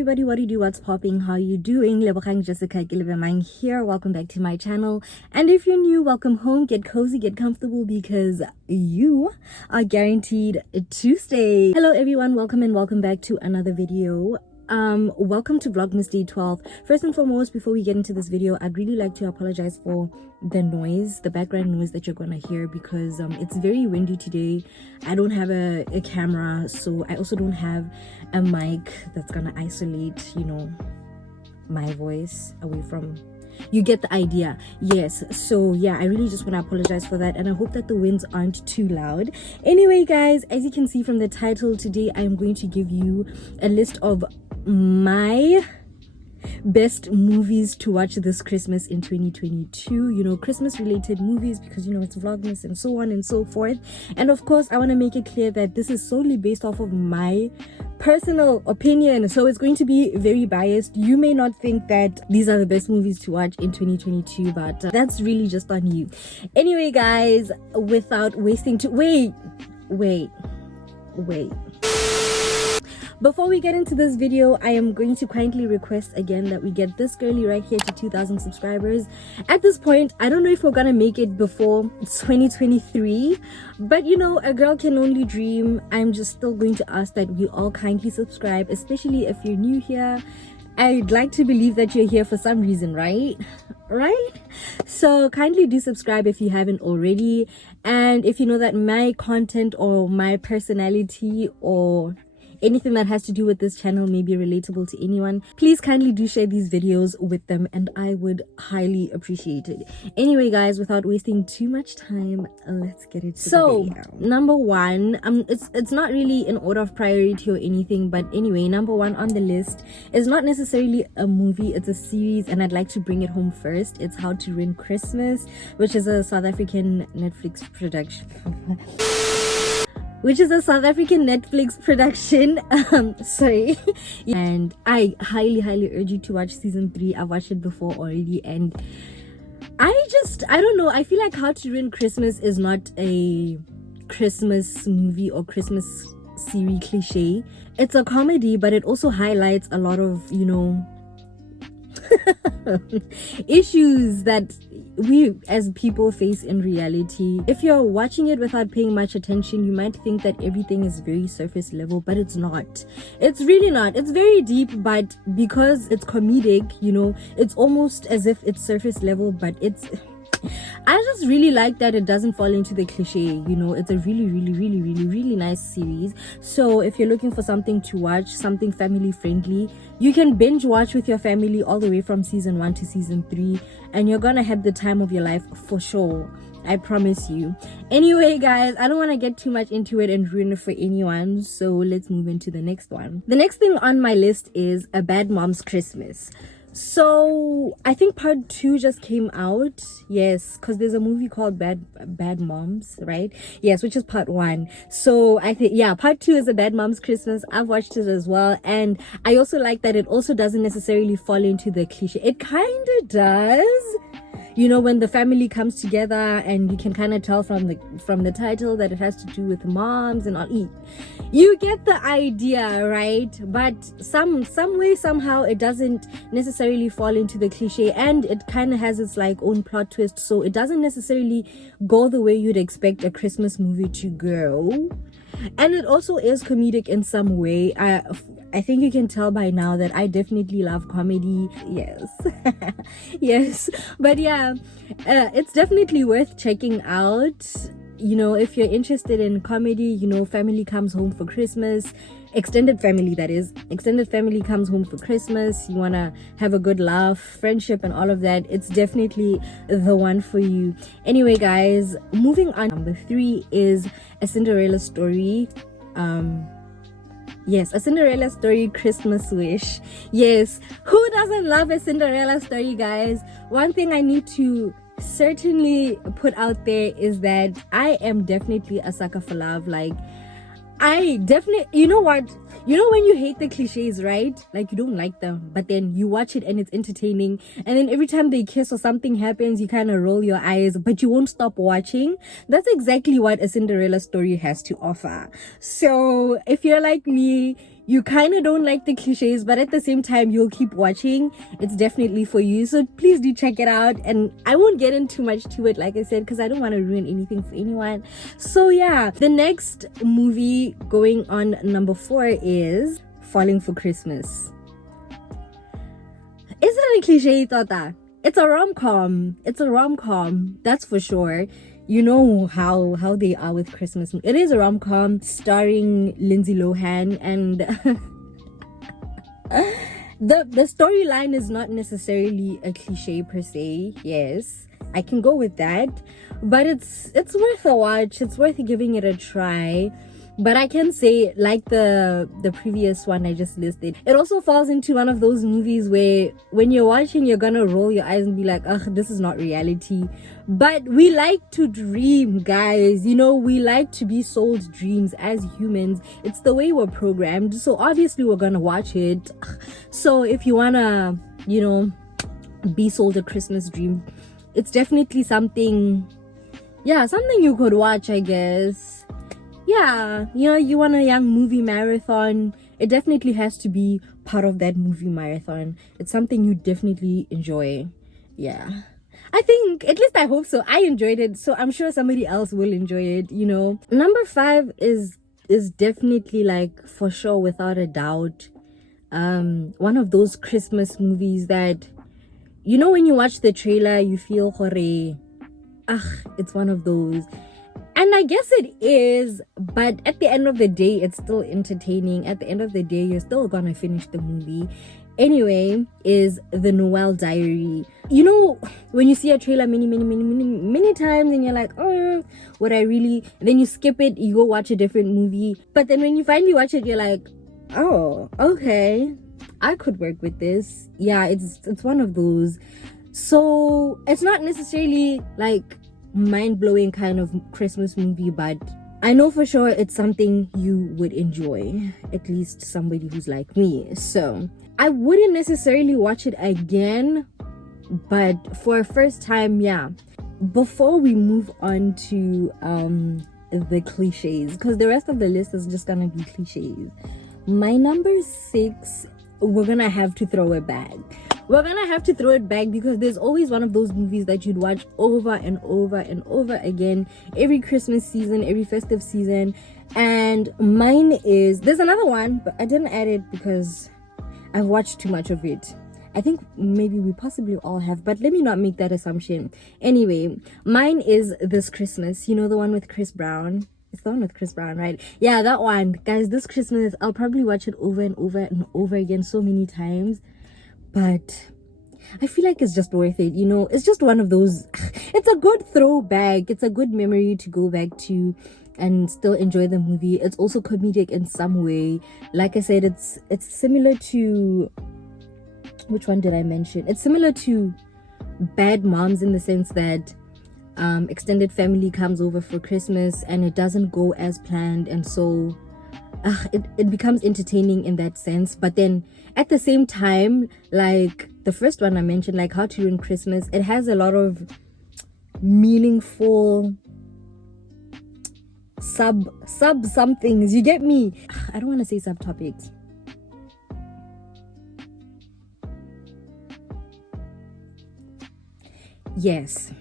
everybody, what do you do, what's popping, how you doing? Lebogang Jessica Gilbemang here. Welcome back to my channel, and if you're new, welcome home. Get cozy, get comfortable, because you are guaranteed to stay. Hello everyone, welcome and welcome back to another video. Welcome to vlogmas day 12. First and foremost, before we get into this video, I'd really like to apologize for the noise, the background noise that you're gonna hear, because it's very windy today. I don't have a camera, so I also don't have a mic that's gonna isolate, you know, my voice away from, you get the idea. Yes, so yeah, I really just want to apologize for that, and I hope that the winds aren't too loud. Anyway guys, as you can see from the title, today I am going to give you a list of my best movies to watch this Christmas in 2022, you know, Christmas related movies, because you know it's vlogmas and so on and so forth. And of course I want to make it clear that this is solely based off of my personal opinion, so it's going to be very biased. You may not think that these are the best movies to watch in 2022, but that's really just on you. Anyway guys, without wasting wait, before we get into this video, I am going to kindly request again that we get this girly right here to 2,000 subscribers. At this point, I don't know if we're gonna make it before 2023, but you know, a girl can only dream. I'm just still going to ask that we all kindly subscribe, especially if you're new here. I'd like to believe that you're here for some reason, right? So kindly do subscribe if you haven't already. And if you know that my content or my personality or anything that has to do with this channel may be relatable to anyone, please kindly do share these videos with them, and I would highly appreciate it. Anyway guys, without wasting too much time, let's get it. So number one, it's not really in order of priority or anything, but anyway, number one on the list is not necessarily a movie, it's a series, and I'd like to bring it home first. It's How to Ruin Christmas, which is a South African Netflix production. Sorry. And I highly urge you to watch season 3. I've watched it before already, and I don't know, I feel like How to Ruin Christmas is not a Christmas movie or Christmas series cliche. It's a comedy, but it also highlights a lot of, you know, issues that we as people face in reality. If you're watching it without paying much attention, you might think that everything is very surface level, but it's not. It's really not. It's very deep, but because it's comedic, you know, it's almost as if it's surface level, but it's, I just really like that it doesn't fall into the cliche, you know. It's a really nice series. So if you're looking for something to watch, something family friendly, you can binge watch with your family all the way from season 1 to season 3, and you're gonna have the time of your life for sure, I promise you. Anyway guys, I don't want to get too much into it and ruin it for anyone, so let's move into the next one. The next thing on my list is A Bad Mom's Christmas. So I think part 2 just came out. Yes, because there's a movie called Bad Moms, right? Yes, which is part 1. So I think, yeah, part 2 is A Bad Mom's Christmas. I've watched it as well, and I also like that it also doesn't necessarily fall into the cliche. It kind of does, you know, when the family comes together, and you can kind of tell from the title that it has to do with moms and all. You get the idea, right? But some way, somehow, it doesn't necessarily fall into the cliche, and it kind of has its like own plot twist, so it doesn't necessarily go the way you'd expect a Christmas movie to go. And it also is comedic in some way. I think you can tell by now that I definitely love comedy. Yes. Yes, but yeah, it's definitely worth checking out. You know, if you're interested in comedy, you know, family comes home for Christmas, extended family, that is, extended family comes home for Christmas, you want to have a good laugh, friendship and all of that, it's definitely the one for you. Anyway guys, moving on, number 3 is A Cinderella Story. Yes, A Cinderella Story Christmas Wish. Yes, who doesn't love A Cinderella Story, guys? One thing I need to certainly put out there is that I am definitely a sucker for love. Like, I definitely, you know what, you know when you hate the cliches, right? Like, you don't like them, but then you watch it and it's entertaining, and then every time they kiss or something happens, you kind of roll your eyes, but you won't stop watching. That's exactly what A Cinderella Story has to offer. So if you're like me, you kind of don't like the cliches, but at the same time you'll keep watching, it's definitely for you. So please do check it out, and I won't get into much to it, like I said, because I don't want to ruin anything for anyone. So yeah, the next movie going on number 4 is Falling for Christmas. Is it a cliche, Tata? It's a rom-com. It's a rom-com, that's for sure. You know how they are with Christmas. It is a rom-com starring Lindsay Lohan, and the storyline is not necessarily a cliche per se. Yes, I can go with that, but it's worth a watch. It's worth giving it a try. But I can say, like the previous one I just listed, it also falls into one of those movies where when you're watching, you're gonna roll your eyes and be like, ugh, this is not reality. But we like to dream, guys. You know, we like to be sold dreams as humans. It's the way we're programmed. So obviously we're gonna watch it. So if you wanna, you know, be sold a Christmas dream, it's definitely something, yeah, something you could watch, I guess. Yeah, you know, you want a young movie marathon, it definitely has to be part of that movie marathon. It's something you definitely enjoy. Yeah, I think, at least I hope so. I enjoyed it, so I'm sure somebody else will enjoy it, you know. Number 5 is definitely, like, for sure, without a doubt, one of those Christmas movies that, you know, when you watch the trailer, you feel hore, it's one of those. And I guess it is, but at the end of the day, it's still entertaining. At the end of the day, you're still gonna finish the movie. Anyway, is The Noel Diary. You know, when you see a trailer many times and you're like, oh, would I really? And then you skip it, you go watch a different movie. But then when you finally watch it, you're like, oh, okay, I could work with this. Yeah, it's one of those. So it's not necessarily like mind-blowing kind of Christmas movie, but I know for sure it's something you would enjoy, at least somebody who's like me. So I wouldn't necessarily watch it again, but for a first time, yeah. Before we move on to the cliches, because the rest of the list is just gonna be cliches, my number 6, we're gonna have to throw it back. We're gonna have to throw it back because there's always one of those movies that you'd watch over and over and over again every Christmas season, every festive season. And mine is, there's another one, but I didn't add it because I've watched too much of it. I think maybe we possibly all have, but let me not make that assumption. Anyway, mine is This Christmas. You know, the one with Chris Brown. It's the one with Chris Brown, right? Yeah, that one. Guys, this Christmas, I'll probably watch it over and over and over again so many times. But I feel like it's just worth it, you know. It's just one of those, it's a good throwback, it's a good memory to go back to and still enjoy the movie. It's also comedic in some way. Like I said, it's similar to, which one did I mention? It's similar to Bad Moms in the sense that extended family comes over for Christmas and it doesn't go as planned, and so it becomes entertaining in that sense. But then at the same time, like the first one I mentioned, like How to Ruin Christmas, it has a lot of meaningful somethings, you get me? I don't want to say subtopics. Yes,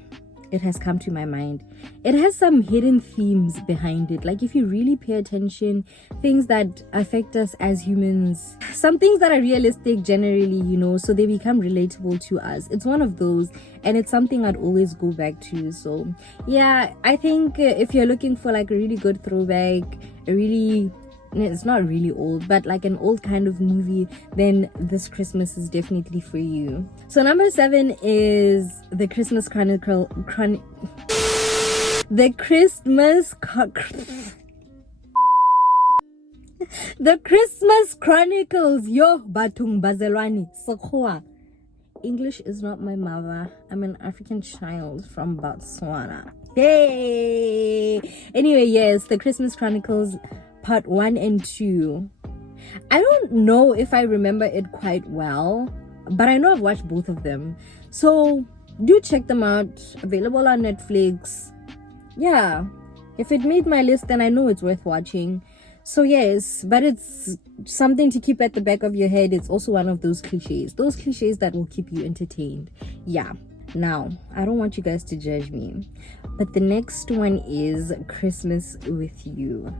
it has come to my mind. It has some hidden themes behind it. Like if you really pay attention, things that affect us as humans, some things that are realistic generally, you know, so they become relatable to us. It's one of those, and it's something I'd always go back to. So yeah, I think if you're looking for like a really good throwback, it's not really old, but like an old kind of movie, then This Christmas is definitely for you. So number 7 is The Christmas Chronicles. Yo, Batung Bazelwani Sokhoa. English is not my mother. I'm an African child from Botswana. Hey! Anyway, yes, The Christmas Chronicles Part 1 and 2. I don't know if I remember it quite well, but I know I've watched both of them. So do check them out. Available on Netflix. Yeah, if it made my list, then I know it's worth watching. So yes, but it's something to keep at the back of your head. It's also one of those cliches that will keep you entertained. Yeah. Now, I don't want you guys to judge me, but the next one is Christmas with You.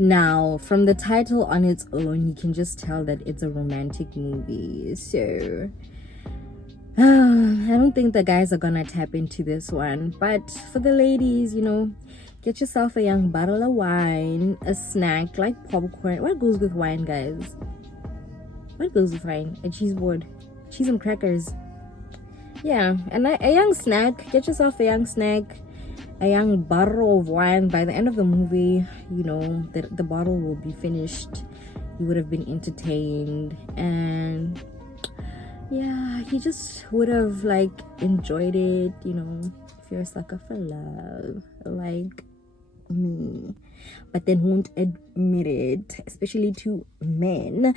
Now, from the title on its own, you can just tell that it's a romantic movie. So I don't think the guys are gonna tap into this one, but for the ladies, get yourself a young bottle of wine, a snack like popcorn. What goes with wine, guys? What goes with wine? A cheese board, cheese and crackers. Yeah, and a young snack. Get yourself a young snack, a young bottle of wine. By the end of the movie, the bottle will be finished. You would have been entertained, and yeah, you just would have enjoyed it. If you're a sucker for love, like me, but then won't admit it, especially to men.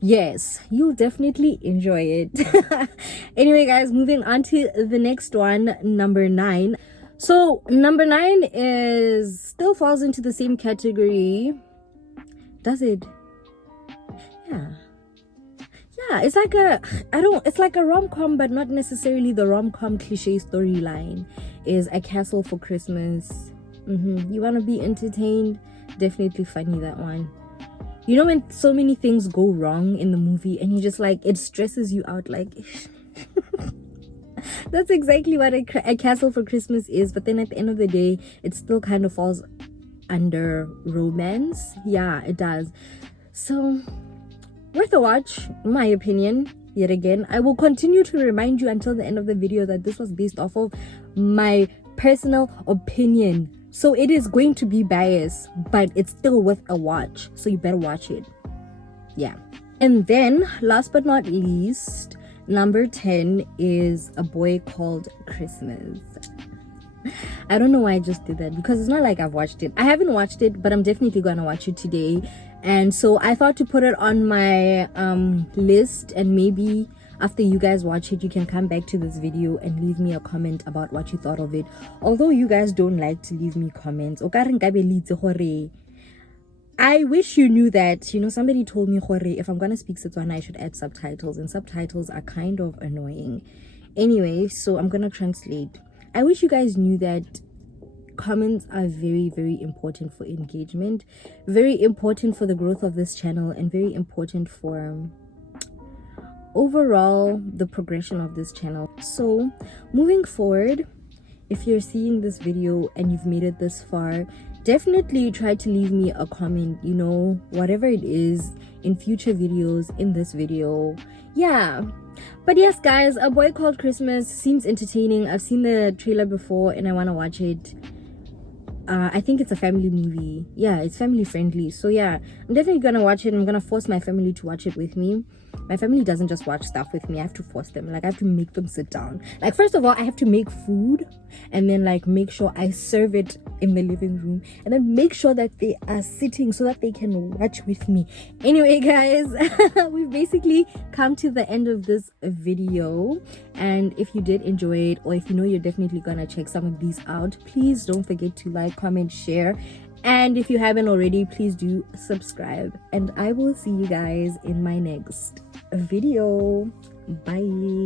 Yes, you'll definitely enjoy it. Anyway, guys, moving on to the next one, number 9. So number 9 still falls into the same category. Does it? Yeah, it's like a rom-com, but not necessarily the rom-com cliche storyline. Is A Castle for Christmas. You want to be entertained? Definitely funny, that one. When so many things go wrong in the movie and you just it stresses you out, that's exactly what a Castle for Christmas is. But then at the end of the day, it still kind of falls under romance. Yeah, it does. So worth a watch, in my opinion. Yet again, I will continue to remind you until the end of the video that this was based off of my personal opinion. So it is going to be biased, but it's still worth a watch. So you better watch it. Yeah. And then, last but not least, number 10 is A Boy Called Christmas. I don't know why I just did that, because it's not like I've watched it. I haven't watched it, but I'm definitely gonna watch it today. And so I thought to put it on my list, and maybe after you guys watch it, you can come back to this video and leave me a comment about what you thought of it. Although you guys don't like to leave me comments, I wish you knew that, somebody told me, if I'm gonna speak Setswana, I should add subtitles, and subtitles are kind of annoying. Anyway, so I'm gonna translate. I wish you guys knew that comments are very, very important for engagement, very important for the growth of this channel, and very important for overall the progression of this channel. So moving forward, if you're seeing this video and you've made it this far, definitely try to leave me a comment, whatever it is, in future videos, in this video. Yeah. But yes, guys, A Boy Called Christmas seems entertaining. I've seen the trailer before and I want to watch it. I think it's a family movie. Yeah, it's family friendly. So yeah, I'm definitely gonna watch it. I'm gonna force my family to watch it with me. My family doesn't just watch stuff with me. I have to force them. I have to make them sit down. First of all, I have to make food, and then make sure I serve it in the living room, and then make sure that they are sitting so that they can watch with me. Anyway, guys, we've basically come to the end of this video. And if you did enjoy it, or if you're definitely gonna check some of these out, please don't forget to like, comment, share. And if you haven't already, please do subscribe. And I will see you guys in my next video. Bye.